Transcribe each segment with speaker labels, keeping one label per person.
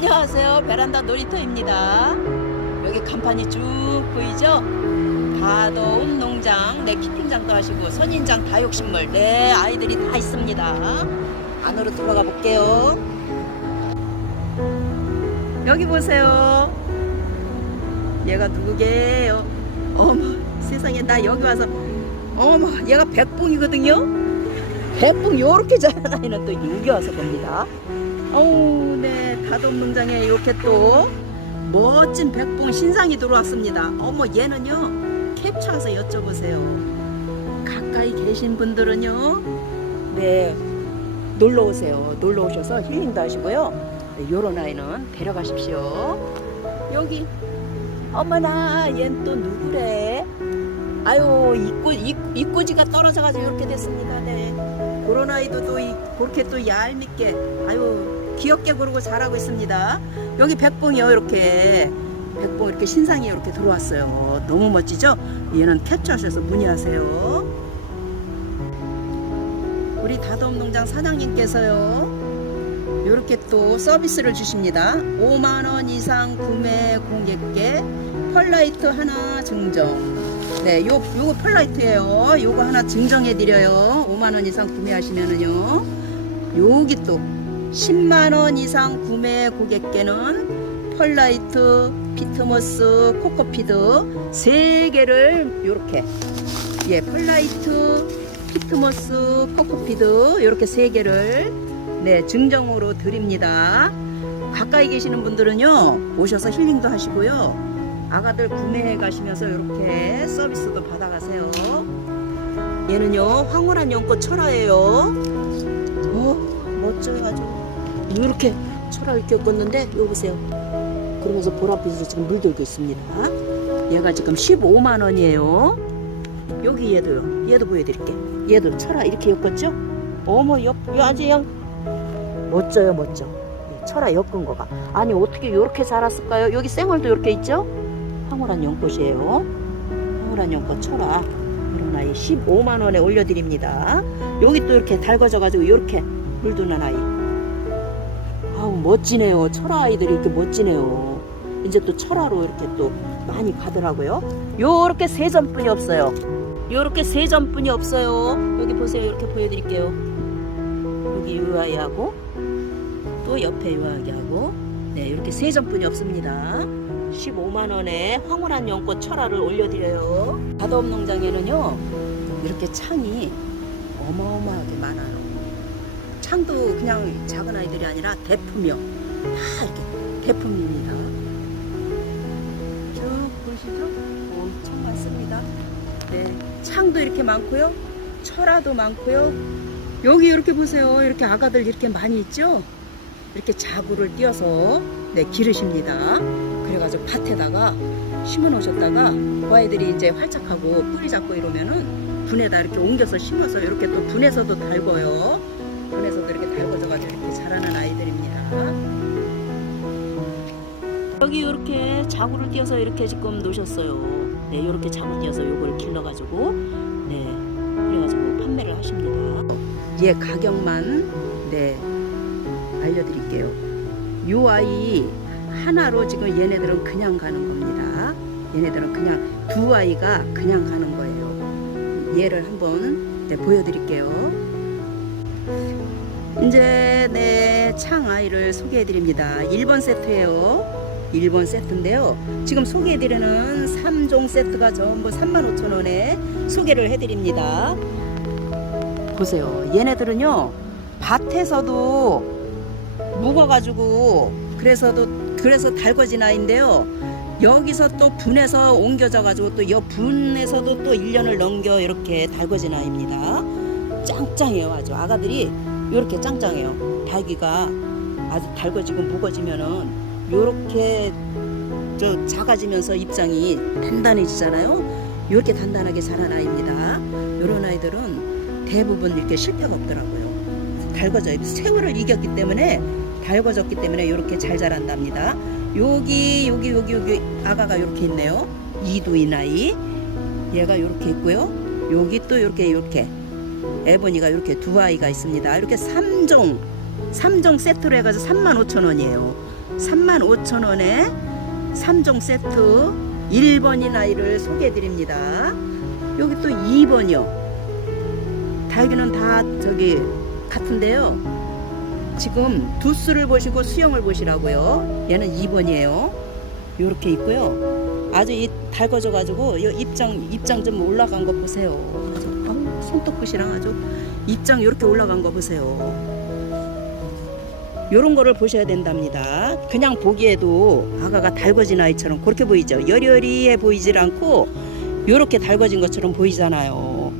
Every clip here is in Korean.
Speaker 1: 안녕하세요. 베란다 놀이터입니다. 여기 간판이 쭉 보이죠? 가더운 농장, 네, 키팅장도 하시고, 선인장 다육식물, 네, 아이들이 다 있습니다. 안으로 들어가 볼게요. 여기 보세요. 얘가 누구게요? 어머, 세상에, 나 여기 와서, 어머, 얘가 백봉이거든요? 백봉 요렇게 자란 아이는 또 여기 와서 봅니다. 어우, 네, 다돈 농장에 이렇게 또 멋진 백봉 신상이 들어왔습니다. 어머, 얘는요, 캡처해서 여쭤보세요. 가까이 계신 분들은요, 네, 놀러 오세요. 놀러 오셔서 힐링도 하시고요. 네, 요런 아이는 데려가십시오. 여기, 어머나, 얜 또 누구래? 아유, 이꼬, 이, 이꼬지가 떨어져가지고 이렇게 됐습니다. 네. 그런 아이도 또 이- 그렇게 또 얄밉게 아유 귀엽게 그러고 잘하고 있습니다. 여기 백봉이요 이렇게 백봉 이렇게 신상이 이렇게 들어왔어요. 너무 멋지죠? 얘는 캡처하셔서 문의하세요. 우리 다돔 농장 사장님께서요. 이렇게 또 서비스를 주십니다. 5만 원 이상 구매 공개께 펄라이트 하나 증정. 네, 요 요거 펄라이트예요. 요거 하나 증정해 드려요. 5만 원 이상 구매하시면은요. 여기 또 10만 원 이상 구매 고객께는 펄라이트, 피트머스, 코코피드 세 개를 요렇게 예, 펄라이트, 피트머스, 코코피드 요렇게 세 개를 네, 증정으로 드립니다. 가까이 계시는 분들은요. 오셔서 힐링도 하시고요. 아가들 구매해 가시면서 이렇게 서비스도 받아가세요. 얘는요 황홀한 연꽃 철화예요. 아주. 이렇게 이렇게 꺾었는데 여기 보세요. 그러면서 보랏빛으로 지금 물들고 있습니다. 얘가 지금 15만 원이에요. 여기 얘도요. 얘도 보여드릴게. 얘도 철화 이렇게 엮었죠? 어머 역, 요 아주 영 멋져요 멋져. 예, 철화 엮은 거가. 아니 어떻게 이렇게 자랐을까요? 여기 생얼도 이렇게 있죠? 황홀한 연꽃이에요. 황홀한 연꽃 철화. 이런 아이 15만 원에 올려드립니다. 여기 또 이렇게 달궈져가지고 이렇게 물드는 아이. 아우 멋지네요. 철화 아이들이 이렇게 멋지네요. 이제 또 철화로 이렇게 또 많이 가더라고요. 요렇게 세 점뿐이 없어요. 요렇게 세 점뿐이 없어요. 여기 보세요. 이렇게 보여드릴게요. 여기 요 아이하고 또 옆에 요 아이하고 네 이렇게 세 점뿐이 없습니다. 15만 원에 황홀한 연꽃 철화를 올려드려요. 바다업 농장에는요 이렇게 창이 어마어마하게 많아요. 창도 그냥 작은 아이들이 아니라 대품이요. 다 이렇게 대품입니다. 쭉 보시죠? 엄청 많습니다. 네, 창도 이렇게 많고요. 철화도 많고요. 여기 이렇게 보세요. 이렇게 아가들 이렇게 많이 있죠? 이렇게 자구를 띄어서 네, 기르십니다. 그래가지고 밭에다가 심어 놓으셨다가 그 아이들이 이제 활짝하고 뿌리 잡고 이러면은 분에다 이렇게 옮겨서 심어서 이렇게 또 분에서도 달궈요. 분에서도 이렇게 달궈져가지고 이렇게 자라는 아이들입니다. 여기 이렇게 자구를 띄어서 이렇게 지금 놓으셨어요. 네, 이렇게 자구 띄어서 요걸 길러가지고 네, 그래가지고 판매를 하십니다. 얘 가격만 네 알려드릴게요. 요 아이 하나로 지금 얘네들은 그냥 가는 겁니다. 얘네들은 그냥 두 아이가 그냥 가는 거예요. 얘를 한번 네, 보여드릴게요. 이제 네, 창 아이를 소개해 드립니다. 1번 세트예요. 1번 세트인데요. 지금 소개해 드리는 3종 세트가 전부 35,000원에 소개를 해 드립니다. 보세요. 얘네들은요. 밭에서도 묵어 가지고 그래서도 그래서 달궈진 아이인데요. 여기서 또 분해서 옮겨져 가지고 또 여 분에서도 또 1년을 넘겨 이렇게 달궈진 아이입니다. 짱짱해요 아주 아가들이 이렇게 짱짱해요. 달기가 아주 달궈지고 무거지면은 요렇게 저 작아지면서 입장이 단단해지잖아요. 이렇게 단단하게 자란 아이입니다. 이런 아이들은 대부분 이렇게 실패가 없더라고요. 달궈져요. 세월을 이겼기 때문에 달궈졌기 때문에 이렇게 잘 자란답니다. 여기 여기 여기 여기 아가가 이렇게 있네요. 이두인 아이. 얘가 이렇게 있고요. 여기 또 이렇게 이렇게 에버니가 이렇게 두 아이가 있습니다. 이렇게 3종 3종 세트로 해가지고 35,000원이에요. 35,000원에 3종 세트 1번인 아이를 소개해 드립니다. 여기 또 2번이요. 달기는 다 저기 같은데요. 지금 두 수를 보시고 수영을 보시라고요. 얘는 2번이에요. 요렇게 있고요. 아주 이 달궈져 가지고 요 입장 입장 좀 올라간 거 보세요. 손톱끝이랑 아주 입장 요렇게 올라간 거 보세요. 요런 거를 보셔야 된답니다. 그냥 보기에도 아가가 달궈진 아이처럼 그렇게 보이죠. 여리여리해 보이질 않고 요렇게 달궈진 것처럼 보이잖아요.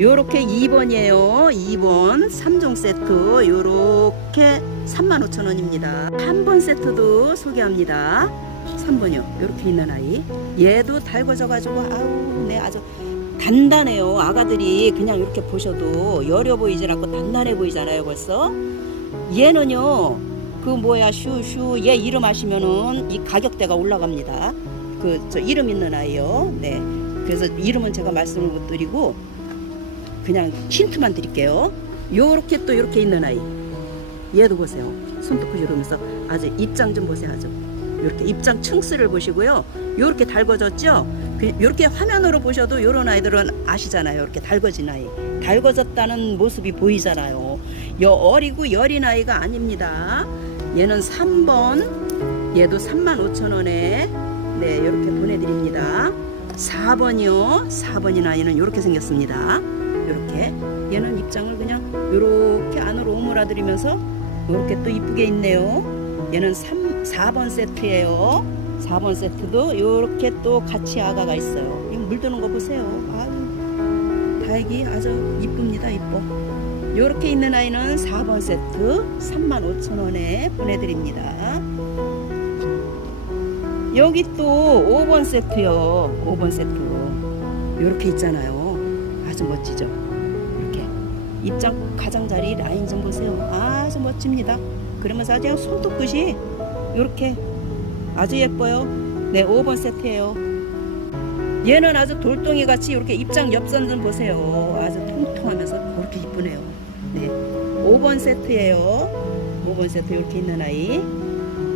Speaker 1: 요렇게 2번이에요. 2번 3종 세트 요렇게 35,000원입니다. 3번 세트도 소개합니다. 3번이요. 요렇게 있는 아이. 얘도 달궈져 가지고 아우 네 아주 단단해요. 아가들이 그냥 이렇게 보셔도 여려 보이질 않고 단단해 보이잖아요. 벌써. 얘는요. 그 뭐야 슈슈 얘 이름 하시면은 이 가격대가 올라갑니다. 그 저 이름 있는 아이요. 네. 그래서 이름은 제가 말씀을 못 드리고 그냥 힌트만 드릴게요. 요렇게 또 이렇게 있는 아이. 얘도 보세요. 손톱을 이러면서 아주 입장 좀 보세요. 아주 이렇게 입장 층스를 보시고요. 요렇게 달궈졌죠? 그 요렇게 화면으로 보셔도 요런 아이들은 아시잖아요. 이렇게 달궈진 아이. 달궈졌다는 모습이 보이잖아요. 여 어리고 여린 아이가 아닙니다. 얘는 3번. 얘도 35,000원에 네, 이렇게 보내 드립니다. 4번이요. 4번인 아이는 이렇게 생겼습니다. 이렇게 얘는 입장을 그냥 이렇게 안으로 오므라 들이면서 이렇게 또 이쁘게 있네요. 얘는 3, 4번 세트예요. 4번 세트도 이렇게 또 같이 아가가 있어요. 이거 물 드는 거 보세요. 아유, 다육이 아주 이쁩니다. 이뻐. 이렇게 있는 아이는 4번 세트 35,000원에 보내드립니다. 여기 또 5번 세트요. 5번 세트. 이렇게 있잖아요. 아주 멋지죠. 이렇게 입장 가장자리 라인 좀 보세요. 아주 멋집니다. 그러면서 아주 손톱 끝이 이렇게 아주 예뻐요. 네, 5번 세트예요. 얘는 아주 돌덩이 같이 이렇게 입장 옆선 좀 보세요. 아주 통통하면서 그렇게 이쁘네요. 네, 5번 세트예요. 5번 세트 이렇게 있는 아이.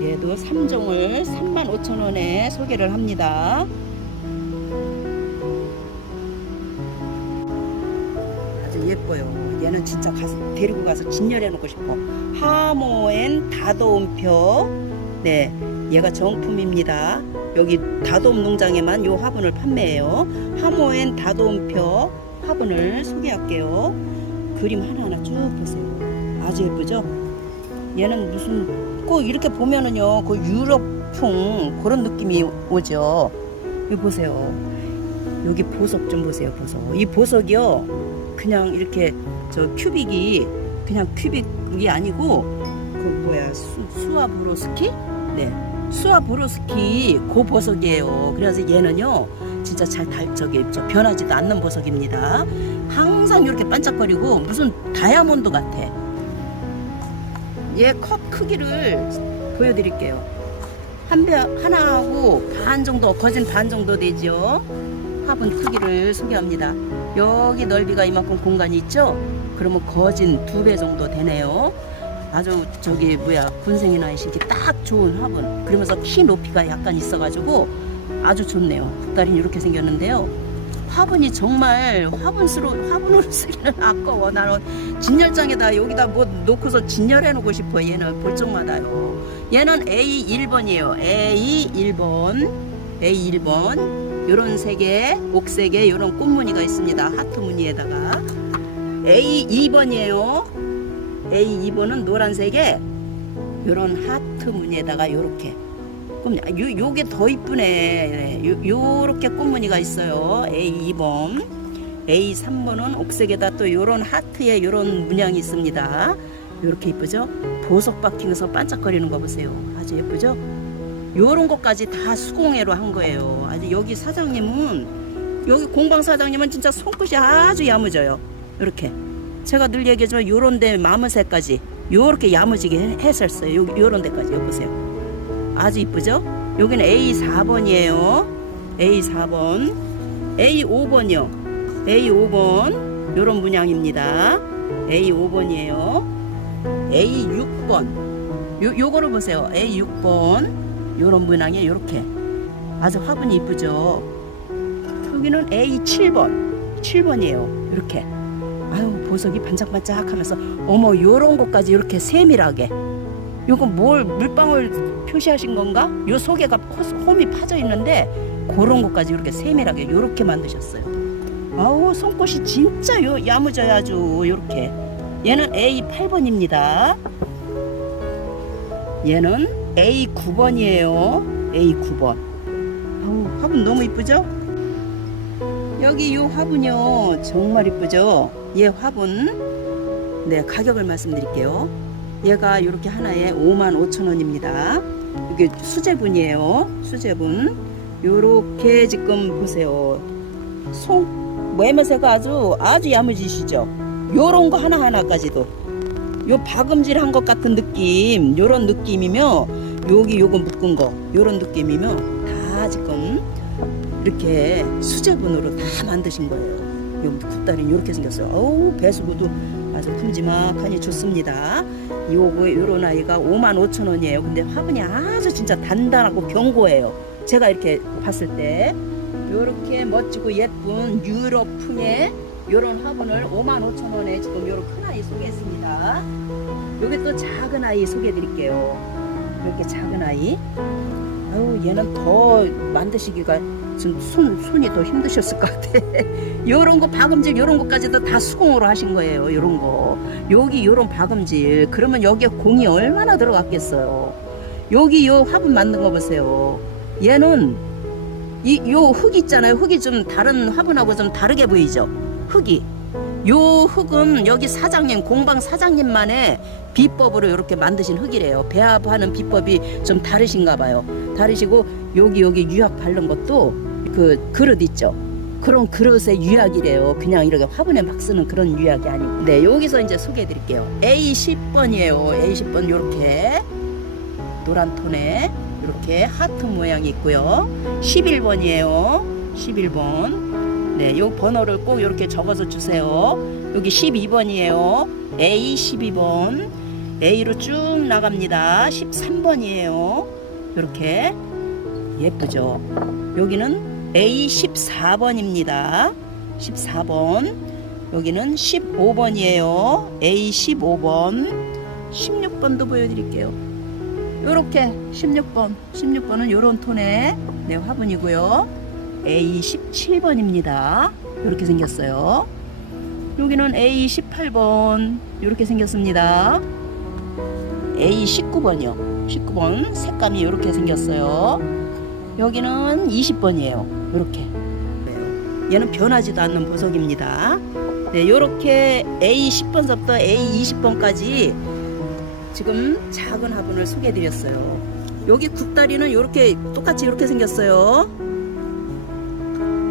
Speaker 1: 얘도 3종을 35,000원에 소개를 합니다. 아주 예뻐요. 얘는 진짜 가서 데리고 가서 진열해 놓고 싶어. 하모엔 다도음표. 네, 얘가 정품입니다. 여기 다도음 농장에만 요 화분을 판매해요. 하모엔 다도음표 화분을 소개할게요. 그림 하나하나 쭉 보세요. 아주 예쁘죠? 얘는 무슨 꼭 이렇게 보면은요, 그 유럽풍 그런 느낌이 오죠. 여기 보세요. 여기 보석 좀 보세요, 보석. 이 보석이요, 그냥 이렇게 저 큐빅이 그냥 큐빅이 아니고 그 뭐야 수, 수아브로스키? 네, 수아브로스키 그 보석이에요. 그래서 얘는요, 진짜 잘 달, 저기 저 변하지도 않는 보석입니다. 항상 이렇게 반짝거리고 무슨 다이아몬드 같아. 얘 컵 크기를 보여드릴게요. 한 배 하나하고 반 정도 거진 반 정도 되죠. 화분 크기를 소개합니다. 여기 넓이가 이만큼 공간이 있죠. 그러면 거진 두 배 정도 되네요. 아주 저기 뭐야 군생이나 이시기 딱 좋은 화분. 그러면서 키 높이가 약간 있어가지고 아주 좋네요. 북다리는 이렇게 생겼는데요. 화분이 정말 화분으로 화분으로 쓰기는 아까워. 나는 진열장에다 여기다 뭐 놓고서 진열해 놓고 싶어. 얘는 볼 적마다요. 얘는 A 1번이에요. A 1번, A 1번. 요런 색의 옥색에 요런 꽃무늬가 있습니다. 하트 무늬에다가 A 2번이에요. A 2번은 노란색에 요런 하트 무늬에다가 요렇게 그럼 요, 요게 더 이쁘네. 요, 요렇게 꽃무늬가 있어요. A2번. A3번은 옥색에다 또 요런 하트에 요런 문양이 있습니다. 요렇게 이쁘죠? 보석 박히면서 반짝거리는 거 보세요. 아주 예쁘죠? 요런 것까지 다 수공예로 한 거예요. 아주 여기 사장님은 여기 공방 사장님은 진짜 손끝이 아주 야무져요. 이렇게 제가 늘 얘기하지만 요런 데 마무새까지 요렇게 야무지게 해- 했었어요. 요, 요런 데까지 여기 보세요. 아주 이쁘죠? 여기는 A4번이에요. A4번. A5번이요. A5번. 요런 문양입니다. A5번이에요. A6번. 요 요거를 보세요. A6번 요런 문항에 요렇게 아주 화분이 이쁘죠. 여기는 A7번 7번이에요. 이렇게 아유 보석이 반짝반짝 하면서 어머 요런 것까지 이렇게 세밀하게 요거 뭘 물방울 표시하신 건가? 요 속에가 호- 홈이 파져 있는데 그런 것까지 이렇게 세밀하게 요렇게 만드셨어요. 아우 손꽃이 진짜 요 야무져요 아주 요렇게 얘는 A8번입니다. 얘는 A9번이에요. A9번. 아우 화분 너무 이쁘죠? 여기 이 화분이요 정말 이쁘죠? 얘 화분 네 가격을 말씀드릴게요. 얘가 이렇게 하나에 5만 5천 원입니다. 이게 수제분이에요. 수제분. 요렇게 지금 보세요. 송 매매새가 아주 아주 야무지시죠? 요런 거 하나 하나까지도 요 박음질한 것 같은 느낌 요런 느낌이며 여기 요거 묶은 거 요런 느낌이며 다 지금 이렇게 수제분으로 다 만드신 거예요. 요 굿다리는 이렇게 생겼어요. 어우 배수구도 아주 큼지막하니 좋습니다. 요거 요런 아이가 5만 5천 원이에요. 근데 화분이 아주 진짜 단단하고 견고해요. 제가 이렇게 봤을 때 요렇게 멋지고 예쁜 유럽풍의 요런 화분을 5만 5천 원에 지금 요런 큰 아이 소개했습니다. 여기 또 작은 아이 소개해 드릴게요. 이렇게 작은 아이. 아유 얘는 더 만드시기가 지금 손, 손이 더 힘드셨을 것 같아. 요런 거 박음질 요런 것까지도 다 수공으로 하신 거예요. 요런 거. 여기 요런 박음질. 그러면 여기에 공이 얼마나 들어갔겠어요. 여기 요 화분 만든 거 보세요. 얘는 이 요 흙 있잖아요. 흙이 좀 다른 화분하고 좀 다르게 보이죠. 흙이. 요 흙은 여기 사장님 공방 사장님만의 비법으로 이렇게 만드신 흙이래요. 배합하는 비법이 좀 다르신가 봐요. 다르시고 여기 여기 유약 바른 것도 그 그릇 있죠. 그런 그릇의 유약이래요. 그냥 이렇게 화분에 막 쓰는 그런 유약이 아니고. 네, 여기서 이제 소개해 드릴게요. A10번이에요. A10번 요렇게 노란 톤에 이렇게 하트 모양이 있고요. 11번이에요. 11번. 네, 요 번호를 꼭 이렇게 적어서 주세요. 여기 12번이에요. A12번. A로 쭉 나갑니다. 13번이에요. 이렇게 예쁘죠. 여기는 A14번입니다. 14번. 여기는 15번이에요. A15번. 16번도 보여드릴게요. 요렇게 16번. 16번은 요런 톤의 네, 화분이고요. A17번입니다. 이렇게 생겼어요. 여기는 A18번. 이렇게 생겼습니다. A19번이요. 19번 색감이 이렇게 생겼어요. 여기는 20번이에요. 이렇게. 얘는 변하지도 않는 보석입니다. 네, 이렇게 A10번서부터 A20번까지 지금 작은 화분을 소개해드렸어요. 여기 굽다리는 이렇게 똑같이 이렇게 생겼어요.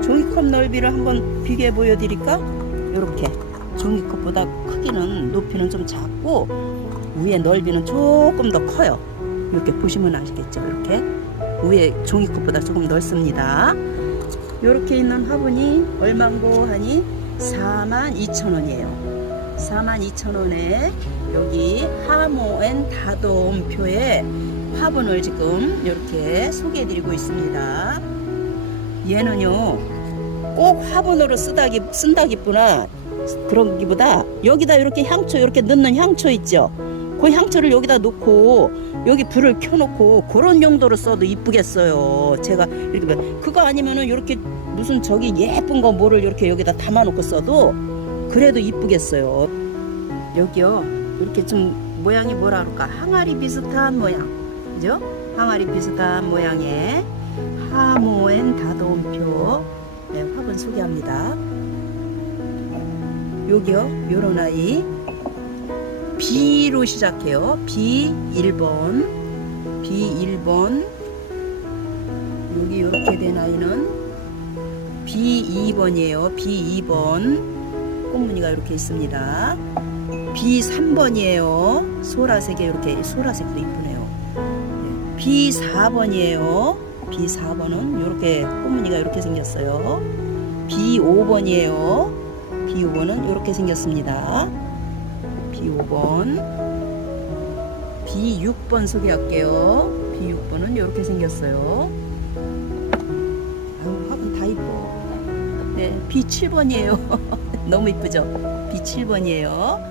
Speaker 1: 종이컵 넓이를 한번 비교해 보여드릴까? 이렇게 종이컵보다 크기는 높이는 좀 작고 위에 넓이는 조금 더 커요. 이렇게 보시면 아시겠죠? 이렇게 위에 종이컵보다 조금 넓습니다. 이렇게 있는 화분이 얼마고 하니 42,000원이에요. 42,000원에 여기 하모앤 다돔표에 화분을 지금 이렇게 소개해드리고 있습니다. 얘는요 꼭 화분으로 쓰다기 쓴다기보나 그런 기보다 여기다 이렇게 향초 이렇게 넣는 향초 있죠. 그 향초를 여기다 놓고 여기 불을 켜놓고 그런 용도로 써도 이쁘겠어요. 제가 이렇게 뭐- 그거 아니면은 이렇게 무슨 저기 예쁜 거 뭐를 이렇게 여기다 담아놓고 써도 그래도 이쁘겠어요. 여기요 이렇게 좀 모양이 뭐라 그럴까 항아리 비슷한 모양, 그죠? 항아리 비슷한 모양의 하모엔 다도음표 네, 화분 소개합니다. 여기요 요런 아이 B로 시작해요. B 1번 B 1번 여기 이렇게 된 아이는 B 2번이에요. B 2번 꽃무늬가 이렇게 있습니다. B 3번이에요. 소라색에 이렇게 소라색도 이쁘네요. 네. B 4번이에요. B 4번은 이렇게 꽃무늬가 이렇게 생겼어요. B 5번이에요. B 5번은 이렇게 생겼습니다. B 5번, B B6번 소개할게요. B6번은 이렇게 생겼어요. 아유, 화분 다 이뻐. 네, B7번이에요. 너무 이쁘죠? B7번이에요.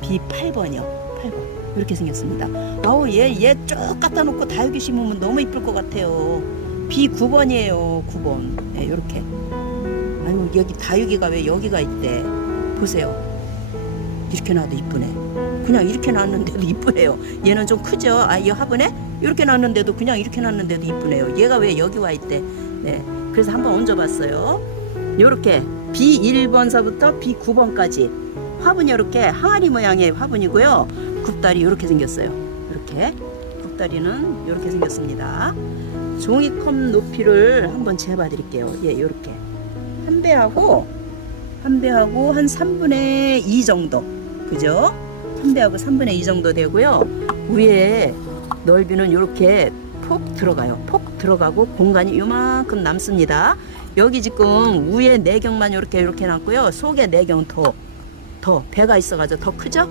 Speaker 1: B8번이요. 8번. 이렇게 생겼습니다. 아우, 얘, 얘쭉 갖다 놓고 다육이 심으면 너무 이쁠 것 같아요. B9번이에요. 9번. 네, 이렇게. 아유, 여기 다육이가 왜 여기가 있대. 보세요. 이렇게 놔도 이쁘네. 그냥 이렇게 놨는데도 이쁘네요. 얘는 좀 크죠? 아, 이 화분에? 이렇게 놨는데도 그냥 이렇게 놨는데도 이쁘네요. 얘가 왜 여기 와 있대? 네. 그래서 한번 얹어봤어요. 요렇게 B1번서부터 B9번까지 화분이 이렇게 항아리 모양의 화분이고요. 굽다리 이렇게 생겼어요. 이렇게 굽다리는 이렇게 생겼습니다. 종이컵 높이를 한번 재봐 드릴게요. 예, 이렇게 한 배하고 한 배하고 한 3분의 2 정도. 그죠? 한 배하고 3분의 2 정도 되고요. 위에 넓이는 이렇게 폭 들어가요. 폭 들어가고 공간이 요만큼 남습니다. 여기 지금 위에 내경만 이렇게 이렇게 놨고요. 속에 내경 더, 더 배가 있어가지고 더 크죠?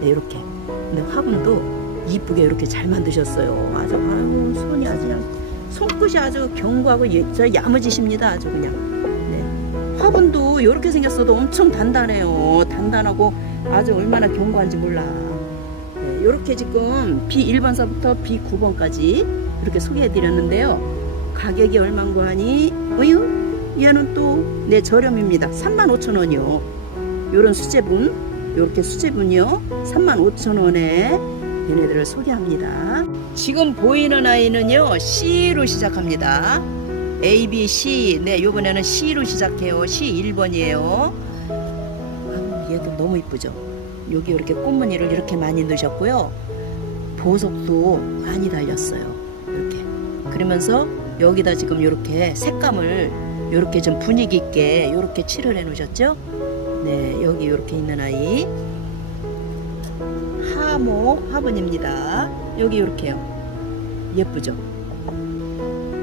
Speaker 1: 네, 이렇게. 근데 화분도 이쁘게 이렇게 잘 만드셨어요. 아주 아유 손이 아주 그냥 손끝이 아주 견고하고 예, 저 야무지십니다. 아주 그냥. 네. 화분도 이렇게 생겼어도 엄청 단단해요. 단단하고 아주 얼마나 견고한지 몰라. 네, 이렇게 지금 B1번서부터 B9번까지 이렇게 소개해 드렸는데요. 가격이 얼마인고 하니, 어유? 얘는 또, 네, 저렴입니다. 35,000원이요. 요런 수제분, 요렇게 수제분이요. 35,000원에 얘네들을 소개합니다. 지금 보이는 아이는요, C로 시작합니다. A, B, C. 네, 요번에는 C로 시작해요. C 1번이에요. 아, 얘도 너무 이쁘죠? 여기 이렇게 꽃무늬를 이렇게 많이 넣으셨고요. 보석도 많이 달렸어요. 이렇게. 그러면서 여기다 지금 이렇게 색감을 이렇게 좀 분위기 있게 이렇게 칠을 해 놓으셨죠? 네, 여기 이렇게 있는 아이. 하목 화분입니다. 여기 이렇게요. 예쁘죠?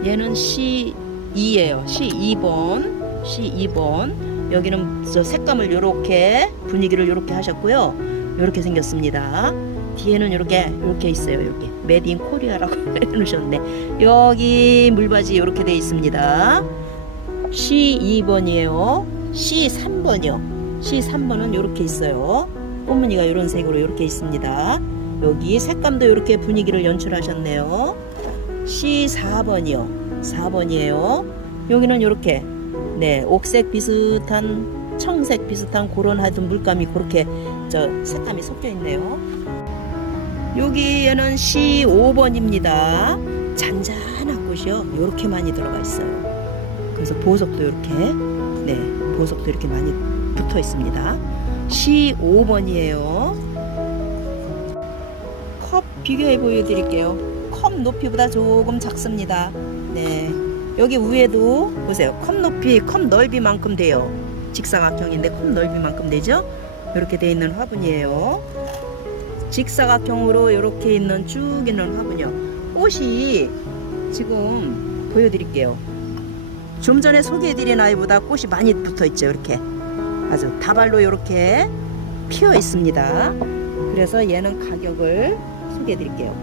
Speaker 1: 얘는 C2예요. C2번. C2번. 여기는 저 색감을 이렇게 분위기를 이렇게 하셨고요. 이렇게 생겼습니다. 뒤에는 이렇게 이렇게 있어요. 이렇게 메드 인 코리아라고 해 놓으셨네. 여기 물바지 이렇게 돼 있습니다. C2번이에요. C3번이요. C3번은 이렇게 있어요. 꽃무늬가 이런 색으로 이렇게 있습니다. 여기 색감도 이렇게 분위기를 연출하셨네요. C4번이요. 4번이에요. 여기는 이렇게 네 옥색 비슷한 청색 비슷한 그런 하여튼 물감이 그렇게 저 색감이 섞여 있네요. 여기에는 C5번입니다. 잔잔한 꽃이요. 이렇게 많이 들어가 있어요. 그래서 보석도 이렇게 네 보석도 이렇게 많이 붙어 있습니다. C5번이에요. 컵 비교해 보여 드릴게요. 컵 높이보다 조금 작습니다. 네. 여기 위에도 보세요. 컵 높이, 컵 넓이만큼 돼요. 직사각형인데 컵 넓이만큼 되죠? 이렇게 돼 있는 화분이에요. 직사각형으로 이렇게 있는 쭉 있는 화분이요. 꽃이 지금 보여드릴게요. 좀 전에 소개해드린 아이보다 꽃이 많이 붙어 있죠. 이렇게 아주 다발로 이렇게 피어 있습니다. 그래서 얘는 가격을 소개해드릴게요.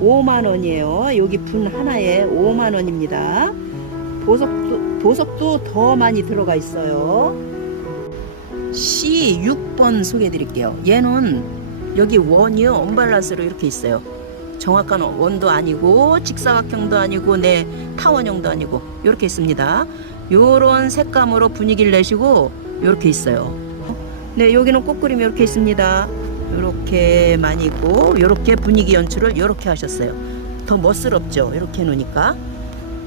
Speaker 1: 5만 원이에요. 여기 분 하나에 5만 원입니다. 보석도 보석도 더 많이 들어가 있어요. C6번 소개해 드릴게요. 얘는 여기 원이요 언밸런스로 이렇게 있어요. 정확한 원도 아니고 직사각형도 아니고 네 타원형도 아니고 이렇게 있습니다. 요런 색감으로 분위기를 내시고 이렇게 있어요. 네 여기는 꽃그림이 이렇게 있습니다. 이렇게 많이 있고 이렇게 분위기 연출을 이렇게 하셨어요. 더 멋스럽죠. 이렇게 해놓으니까.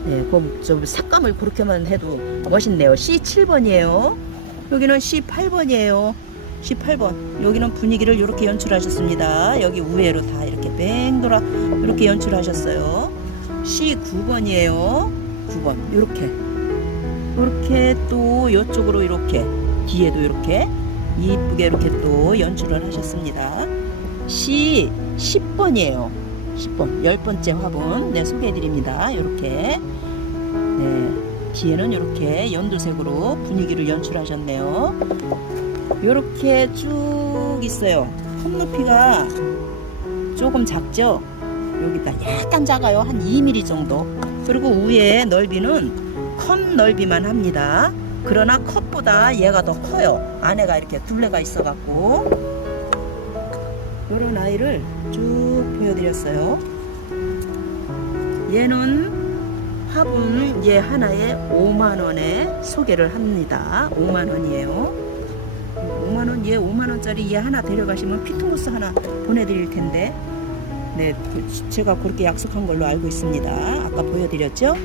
Speaker 1: 네, 그좀 색감을 그렇게만 해도 멋있네요. C7번이에요. 여기는 C8번이에요. C8번. 여기는 분위기를 이렇게 연출하셨습니다. 여기 우회로 다 이렇게 뺑 돌아 이렇게 연출하셨어요. C9번이에요. 9번. 이렇게. 이렇게 또 이쪽으로 이렇게 뒤에도 이렇게 이쁘게 이렇게 또 연출을 하셨습니다. C 10번이에요. 10번. 열 번째 화분. 네, 소개해 드립니다. 이렇게. 네. 뒤에는 이렇게 연두색으로 분위기를 연출하셨네요. 이렇게 쭉 있어요. 컵 높이가 조금 작죠? 여기다 약간 작아요. 한 2mm 정도. 그리고 위에 넓이는 컵 넓이만 합니다. 그러나 컵보다 얘가 더 커요. 안에가 이렇게 둘레가 있어갖고 이런 아이를 쭉 보여드렸어요. 얘는 화분 얘 하나에 5만 원에 소개를 합니다. 5만 원이에요. 5만 원, 얘 5만 원짜리 얘 하나 데려가시면 피트모스 하나 보내드릴 텐데, 네, 그- 제가 그렇게 약속한 걸로 알고 있습니다. 아까 보여드렸죠?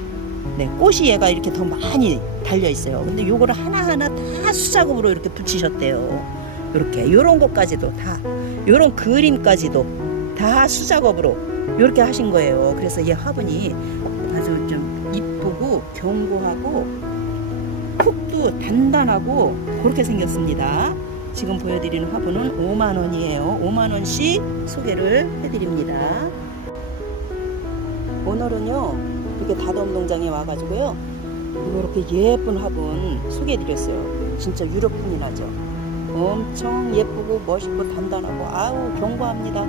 Speaker 1: 네, 꽃이 얘가 이렇게 더 많이 달려 있어요. 근데 요거를 하나 하나 다 수작업으로 이렇게 붙이셨대요. 이렇게 요런 것까지도 다, 요런 그림까지도 다 수작업으로 이렇게 하신 거예요. 그래서 얘 화분이 좀 이쁘고 견고하고 흙도 단단하고 그렇게 생겼습니다. 지금 보여드리는 화분은 5만 원이에요. 5만 원씩 소개를 해드립니다. 오늘은요 이렇게 다덤 농장에 와가지고요 이렇게 예쁜 화분 소개해드렸어요. 진짜 유럽풍이 나죠. 엄청 예쁘고 멋있고 단단하고 아우 견고합니다.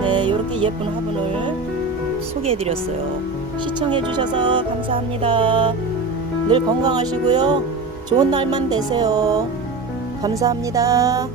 Speaker 1: 네 이렇게 예쁜 화분을 소개해드렸어요. 시청해주셔서 감사합니다. 늘 건강하시고요. 좋은 날만 되세요. 감사합니다.